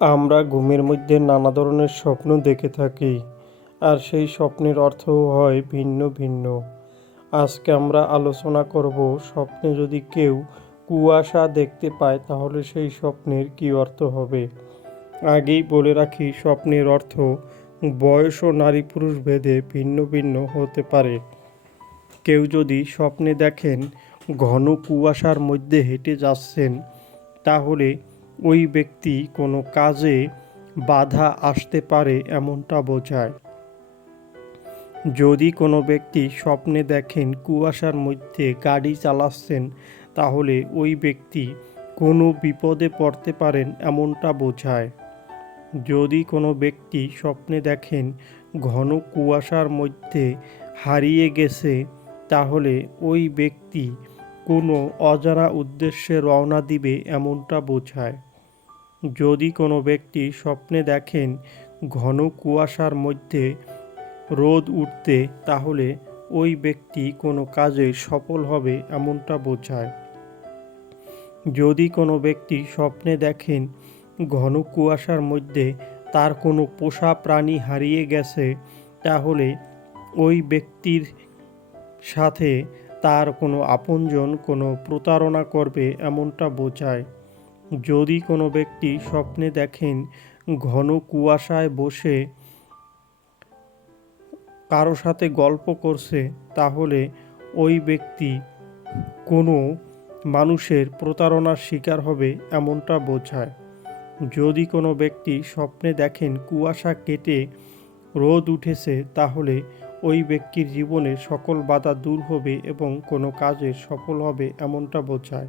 আমরা ঘুমের মধ্যে নানা ধরনের স্বপ্ন দেখে থাকি, আর সেই স্বপ্নের অর্থও হয় ভিন্ন ভিন্ন। আজকে আমরা আলোচনা করব স্বপ্নে যদি কেউ কুয়াশা দেখতে পায়, তাহলে সেই স্বপ্নের কী অর্থ হবে? আগেই বলে রাখি, স্বপ্নের অর্থ বয়স ও নারী পুরুষ ভেদে ভিন্ন ভিন্ন হতে পারে। কেউ যদি স্বপ্নে দেখেন ঘন কুয়াশার মধ্যে হেঁটে যাচ্ছেন, তাহলে ওই ব্যক্তি কোনো কাজে বাধা আসতে পারে এমনটা বোঝায়। যদি কোনো ব্যক্তি স্বপ্নে দেখেন কুয়াশার মধ্যে গাড়ি চালাচ্ছেন, তাহলে ওই ব্যক্তি কোনো বিপদে পড়তে পারেন এমনটা বোঝায়। যদি কোনো ব্যক্তি স্বপ্নে দেখেন ঘন কুয়াশার মধ্যে হারিয়ে গেছে, তাহলে ওই ব্যক্তি কোনো অজানা উদ্দেশ্যে রওনা দিবে এমনটা বোঝায়। যদি কোনো ব্যক্তি স্বপ্নে দেখেন ঘন কুয়াশার মধ্যে রোদ উঠতে, তাহলে ওই ব্যক্তি কোনো কাজে সফল হবে এমনটা বোঝায়। যদি কোনো ব্যক্তি স্বপ্নে দেখেন ঘন কুয়াশার মধ্যে তার কোনো পোষা প্রাণী হারিয়ে গেছে, তাহলে ওই ব্যক্তির সাথে তার কোনো আপনজন কোনো প্রতারণা করবে এমনটা বোঝায়। যদি কোনো ব্যক্তি স্বপ্নে দেখেন ঘন কুয়াশায় বসে কারও সাথে গল্প করছে, তাহলে ওই ব্যক্তি কোনো মানুষের প্রতারণার শিকার হবে এমনটা বোঝায়। যদি কোনো ব্যক্তি স্বপ্নে দেখেন কুয়াশা কেটে রোদ উঠেছে, তাহলে ওই ব্যক্তির জীবনে সকল বাধা দূর হবে এবং কোনো কাজে সফল হবে এমনটা বোঝায়।